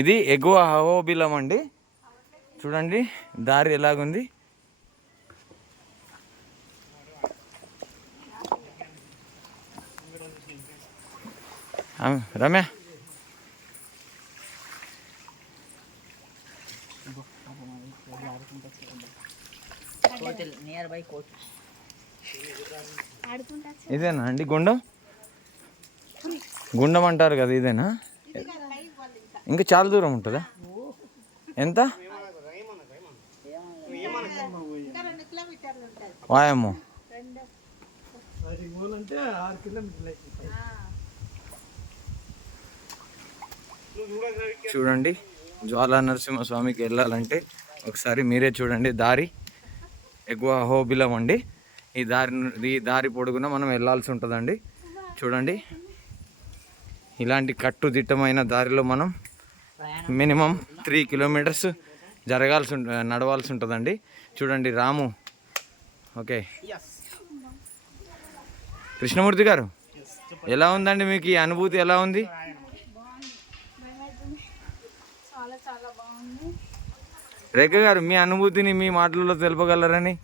ఇది ఎగువ అహోబిలం అండి. చూడండి దారి ఎలాగుంది. రమ్య ఇదేనా అండి గుండం? గుండం అంటారు కదా, ఇదేనా? ఇంకా చాలా దూరం ఉంటుందా? ఎంత? వాయమ్మో. చూడండి జ్వాలా నరసింహస్వామికి వెళ్ళాలంటే ఒకసారి మీరే చూడండి. దారి ఎగువ అహోబిలం అండి. ఈ దారి పొడుగున మనం వెళ్ళాల్సి ఉంటుందండి. చూడండి ఇలాంటి కట్టుదిట్టమైన దారిలో మనం మినిమం 3 కిలోమీటర్స్ నడవాల్సి ఉంటుందండి. చూడండి రాము. ఓకే కృష్ణమూర్తి గారు, ఎలా ఉందండి మీకు ఈ అనుభూతి? ఎలా ఉంది? రేఖ గారు, మీ అనుభూతిని మీ మాటలలో తెలుపగలరని.